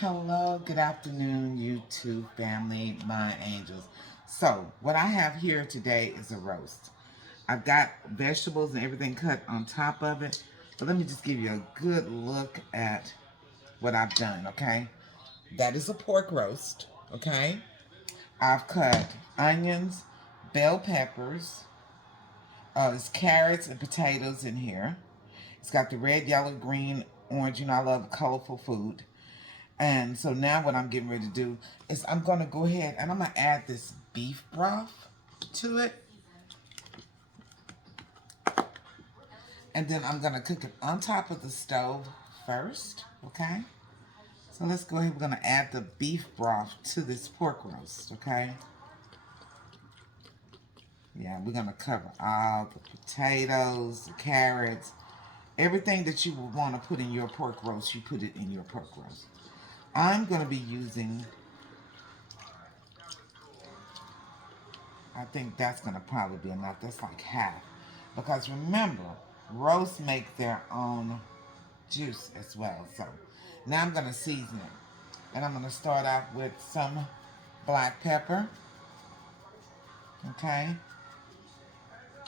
Hello, good afternoon, YouTube family, my angels. So, what I have here today is a roast. I've got vegetables and everything cut on top of it, but let me just give you a good look at what I've done, okay? That is a pork roast, okay? I've cut onions, bell peppers, there's carrots and potatoes in here. It's got the red, yellow, green, orange. I love colorful food. And so now what I'm getting ready to do is I'm going to go ahead and I'm going to add this beef broth to it. And then I'm going to cook it on top of the stove first, okay? So let's go ahead. We're going to add the beef broth to this pork roast, okay? Yeah, we're going to cover all the potatoes, the carrots, everything that you would want to put in your pork roast, you put it in your pork roast. I'm going to be using, I think that's going to probably be enough. That's like half. Because remember, roasts make their own juice as well. So now I'm going to season it. And I'm going to start out with some black pepper. Okay.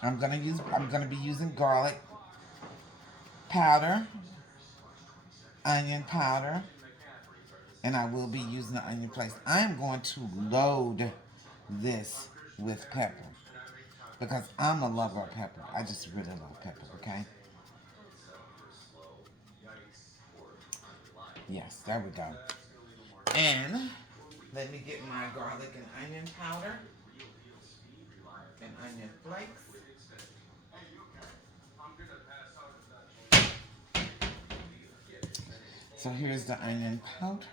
I'm going to be using garlic powder, onion powder, and I will be using the onion paste. I'm going to load this with pepper because I'm a lover of pepper. I just really love pepper, okay? Yes, there we go. And let me get my garlic and onion powder and onion flakes. So here's the onion powder.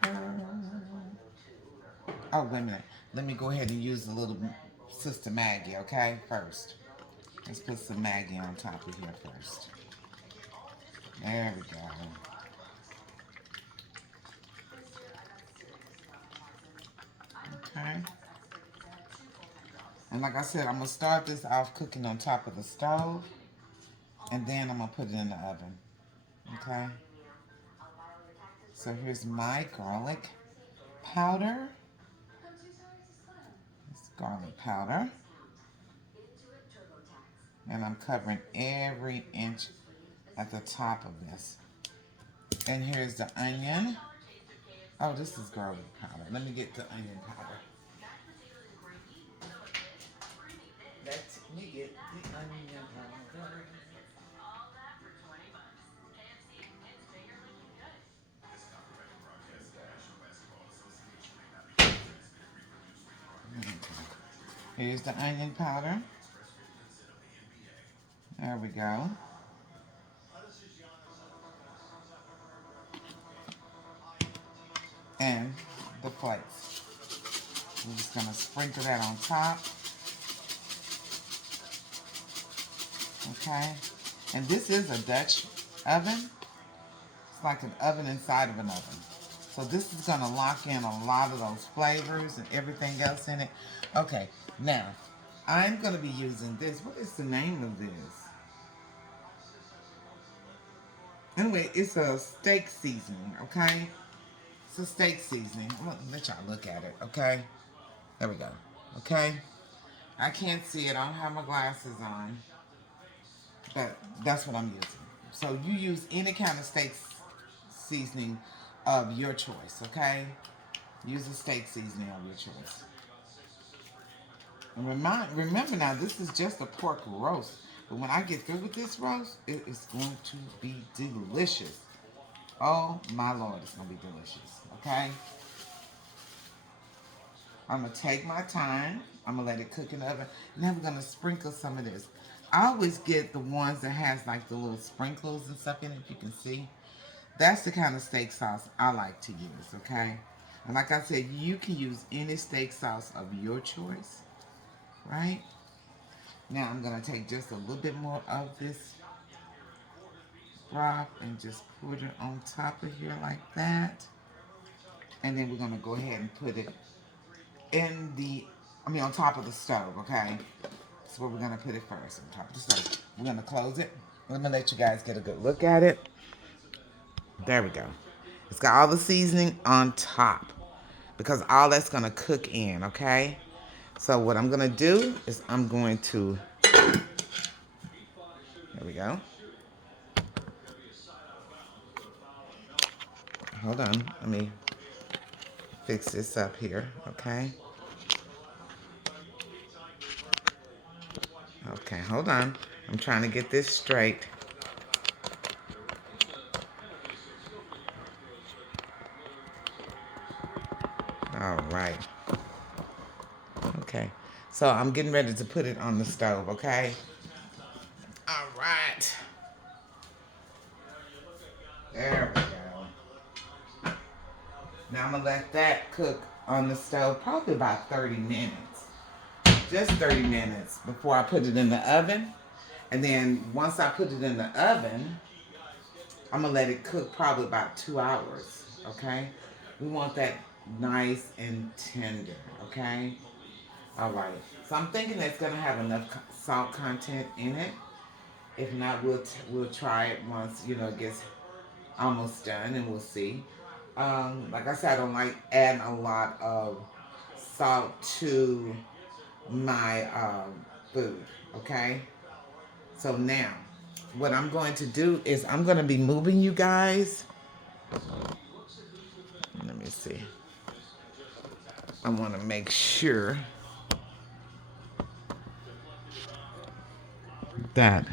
Oh, wait a minute. Let me go ahead and use a little Sister Maggie, okay? First. Let's put some Maggie on top of here first. There we go. Okay. And like I said, I'm going to start this off cooking on top of the stove. And then I'm going to put it in the oven. Okay. So here's my garlic powder. It's garlic powder. And I'm covering every inch at the top of this. And here's the onion. Oh, this is garlic powder. Let me get the onion powder. Let me get the onion powder. Okay. Here's the onion powder. There we go. And the flakes. I'm just going to sprinkle that on top. Okay. And this is a Dutch oven. It's like an oven inside of an oven. So this is going to lock in a lot of those flavors and everything else in it. Okay. Now, I'm going to be using this. What is the name of this? Anyway, it's a steak seasoning, okay? It's a steak seasoning. I'm going to let y'all look at it, okay? There we go. Okay? I can't see it. I don't have my glasses on. But that's what I'm using. So you use any kind of steak seasoning of your choice, okay? Use a steak seasoning of your choice. And remember now, this is just a pork roast. But when I get through with this roast, it is going to be delicious. Oh my Lord, it's going to be delicious, okay? I'm going to take my time. I'm going to let it cook in the oven. And then we're going to sprinkle some of this. I always get the ones that has like the little sprinkles and stuff in it, if you can see. That's the kind of steak sauce I like to use, okay? And like I said, you can use any steak sauce of your choice, right? Now I'm going to take just a little bit more of this broth and just put it on top of here like that. And then we're going to go ahead and put it on top of the stove, okay? That's where we're going to put it first, on top of the stove. We're going to close it. Let me let you guys get a good look at it. There we go. It's got all the seasoning on top because all that's gonna cook in, okay? So what I'm gonna do is I'm going to, there we go. Hold on, let me fix this up here, okay? Okay, hold on. I'm trying to get this straight. All right. Okay. So I'm getting ready to put it on the stove, okay? All right. There we go. Now I'm going to let that cook on the stove probably about 30 minutes. Just 30 minutes before I put it in the oven. And then once I put it in the oven, I'm going to let it cook probably about 2 hours, okay? We want that nice and tender, okay? All right. So I'm thinking it's going to have enough salt content in it. If not, we'll try it once, you know, it gets almost done and we'll see. Like I said, I don't like adding a lot of salt to my food, okay? So now, what I'm going to do is I'm going to be moving you guys. Let me see. I want to make sure that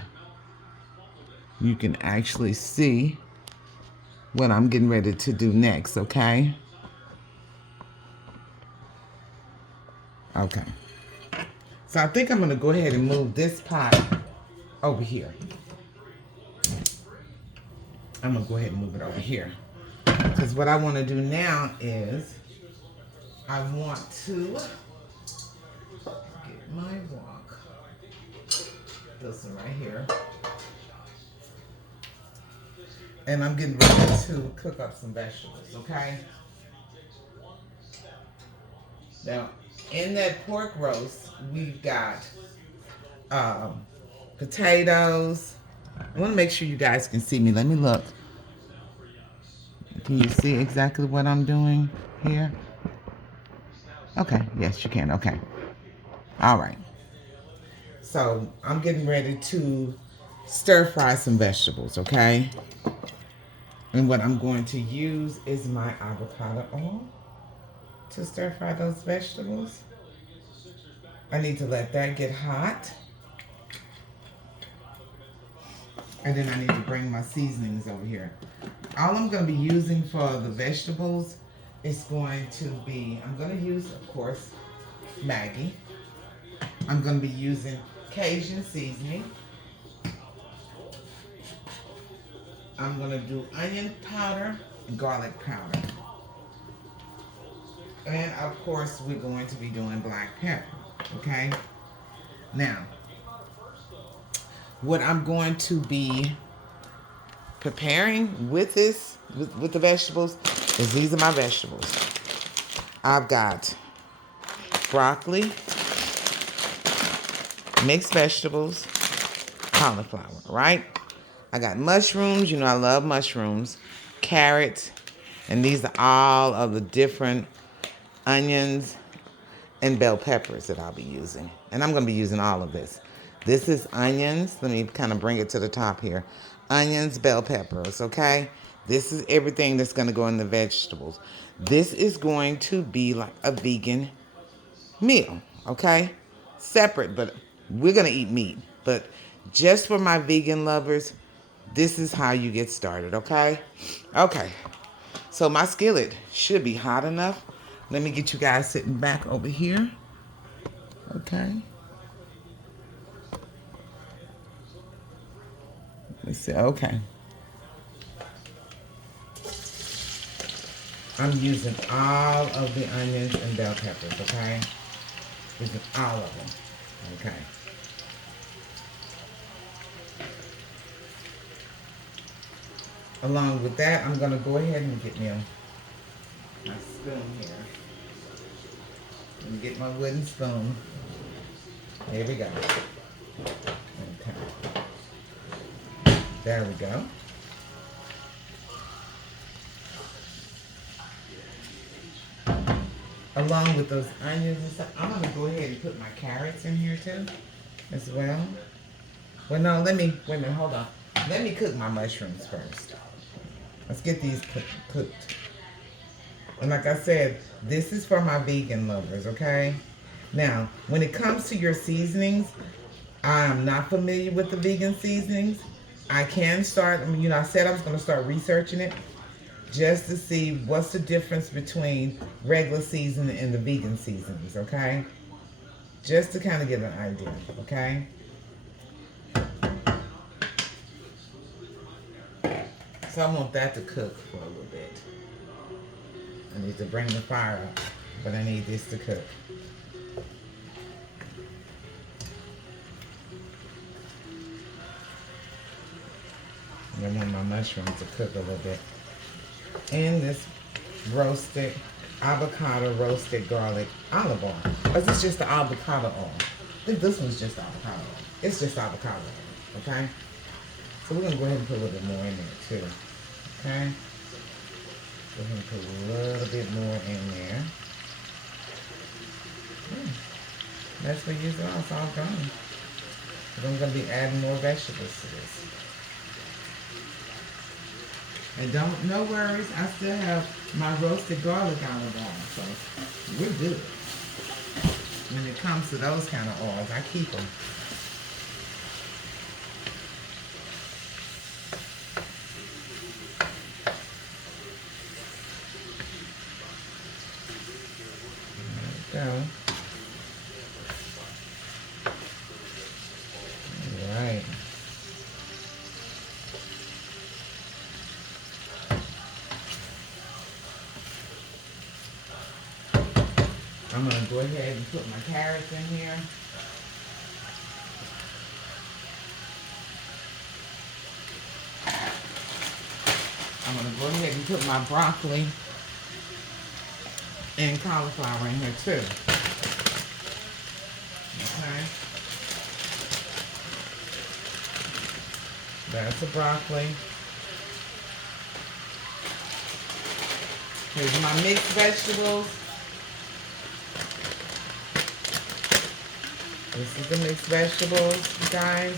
you can actually see what I'm getting ready to do next, okay? Okay. So I think I'm going to go ahead and move this pot over here. I'm going to go ahead and move it over here. Because what I want to do now is I want to get my wok. This one right here. And I'm getting ready to cook up some vegetables, okay? Now, in that pork roast, we've got potatoes. I want to make sure you guys can see me. Let me look. Can you see exactly what I'm doing here? Okay, yes, you can. Okay. All right. So I'm getting ready to stir fry some vegetables, okay? And what I'm going to use is my avocado oil to stir fry those vegetables. I need to let that get hot. And then I need to bring my seasonings over here. All I'm going to be using for the vegetables is going to be, I'm going to use, of course, Maggi. I'm going to be using Cajun seasoning. I'm going to do onion powder and garlic powder. And of course, we're going to be doing black pepper, okay? Now, what I'm going to be preparing with this, with the vegetables, is these are my vegetables. I've got broccoli, mixed vegetables, cauliflower, right? I got mushrooms, you know I love mushrooms, carrots, and these are all of the different onions and bell peppers that I'll be using. And I'm going to be using all of this. This is onions. Let me kind of bring it to the top here. Onions, bell peppers, okay? This is everything that's going to go in the vegetables. This is going to be like a vegan meal, okay? Separate, but we're going to eat meat. But just for my vegan lovers, this is how you get started, okay? Okay. So my skillet should be hot enough. Let me get you guys sitting back over here. Okay. Let's see. Okay. I'm using all of the onions and bell peppers, okay? Using all of them. Okay. Along with that, I'm going to go ahead and get me my spoon here. Let me get my wooden spoon. There we go. Okay. There we go. along with those onions and stuff. I'm gonna go ahead and put my carrots in here too, as well. Well, no, wait a minute, hold on. Let me cook my mushrooms first. Let's get these cooked. And like I said, this is for my vegan lovers, okay? Now, when it comes to your seasonings, I'm not familiar with the vegan seasonings. I can start, I said I was going to start researching it just to see what's the difference between regular seasoning and the vegan seasonings, okay? Just to kind of get an idea, okay? So I want that to cook for a little bit. I need to bring the fire up, but I need this to cook. And I want my mushrooms to cook a little bit. And this roasted avocado roasted garlic olive oil. Or is this just the avocado oil? I think this one's just avocado oil. It's just avocado oil, okay? So we're gonna go ahead and put a little bit more in there too, okay? Go ahead and put a little bit more in there. That's what use it all. It's all gone. But I'm gonna be adding more vegetables to this. And no worries, I still have my roasted garlic olive oil, so we're good. When it comes to those kind of oils, I keep them. There we go. All right. I'm going to go ahead and put my carrots in here. I'm going to go ahead and put my broccoli and cauliflower in here too. Okay. That's the broccoli. Here's my mixed vegetables. This is the mixed vegetables, you guys.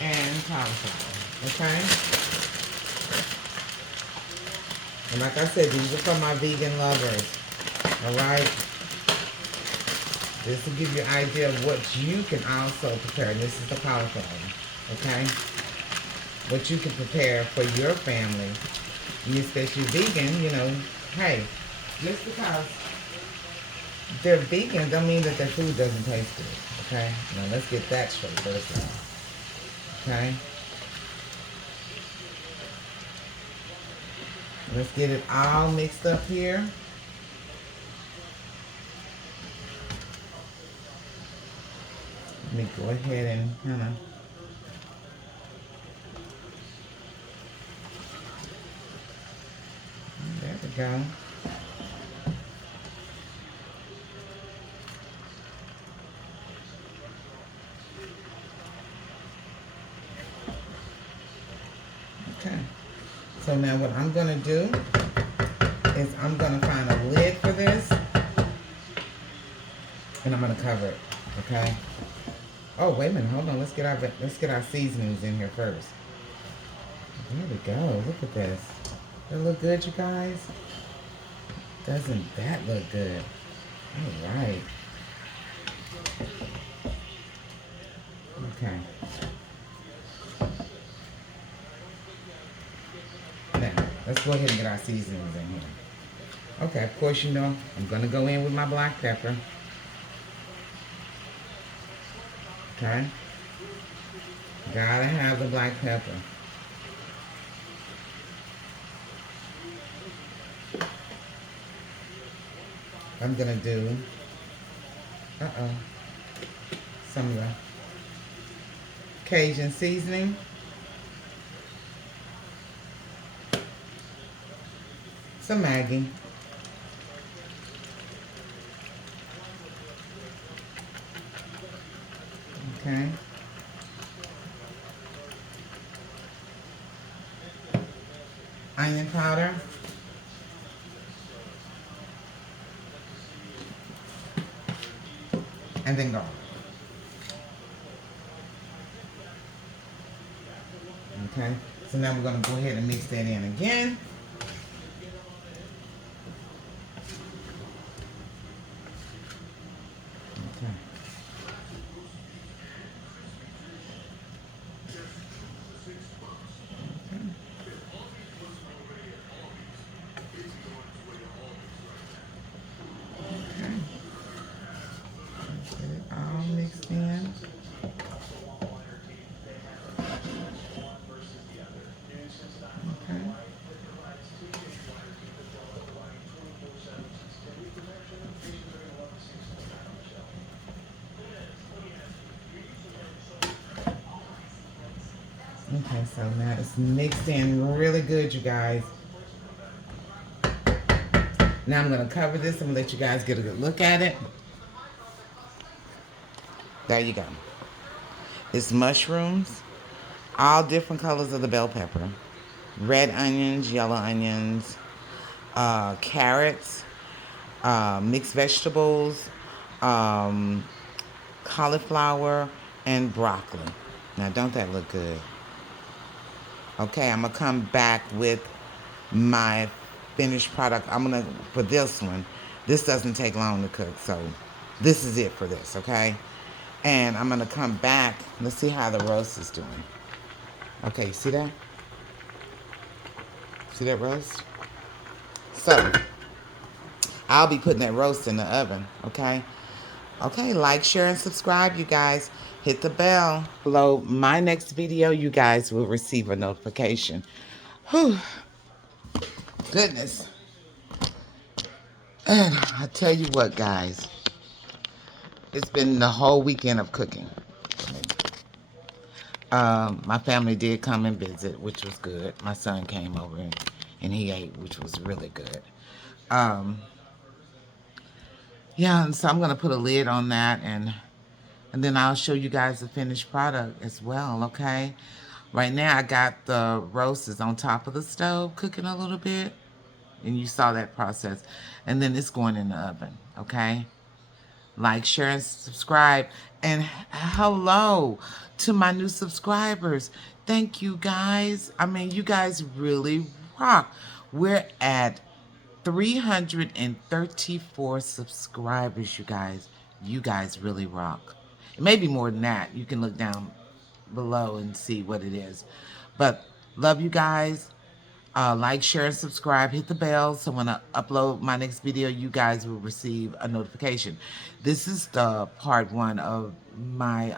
And cauliflower, okay? And like I said, these are for my vegan lovers, all right? This will give you an idea of what you can also prepare. And this is the cauliflower, okay? What you can prepare for your family. And especially vegan, hey, just because they're vegan don't mean that their food doesn't taste good, okay? Now let's get that straight first off, okay? Let's get it all mixed up here. Let me go ahead and there we go. Okay. So now what I'm going to do is I'm going to find a lid for this. And I'm going to cover it. Okay. Oh, wait a minute. Hold on. Let's get our seasonings in here first. There we go. Look at this. Does it look good, you guys? Doesn't that look good? All right. Okay. Now, let's go ahead and get our seasonings in here. Okay, of course, I'm going to go in with my black pepper. Okay? Gotta have the black pepper. I'm gonna do some of the Cajun seasoning. Some Maggi. Okay. onion powder. And then garlic. Okay, so now we're going to go ahead and mix that in again. Okay. Get it all mixed in. Okay. Okay, so now it's mixed in really good, you guys. Now I'm going to cover this. I'm going to let you guys get a good look at it. There you go. It's mushrooms, all different colors of the bell pepper. Red onions, yellow onions, carrots, mixed vegetables, cauliflower, and broccoli. Now, don't that look good? Okay, I'm going to come back with my finished product. For this one, this doesn't take long to cook, so this is it for this, okay? And I'm going to come back. Let's see how the roast is doing. Okay, see that? See that roast? So, I'll be putting that roast in the oven, okay? Okay, like, share, and subscribe, you guys. Hit the bell. Below my next video, you guys will receive a notification. Whew. Goodness. And I tell you what, guys. It's been the whole weekend of cooking. My family did come and visit, which was good. My son came over and he ate, which was really good. Yeah, and so I'm going to put a lid on that and then I'll show you guys the finished product as well, okay? Right now I got the roasts on top of the stove cooking a little bit. And you saw that process. And then it's going in the oven, okay? Like, share, and subscribe. And hello to my new subscribers. Thank you, guys. I mean, you guys really rock. We're at 334 subscribers, you guys. You guys really rock. It may be more than that. You can look down below and see what it is. But love you guys. Like, share, and subscribe. Hit the bell so when I upload my next video, you guys will receive a notification. This is the part 1 of my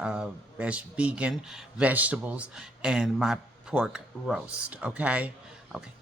vegan vegetables and my pork roast. Okay? Okay.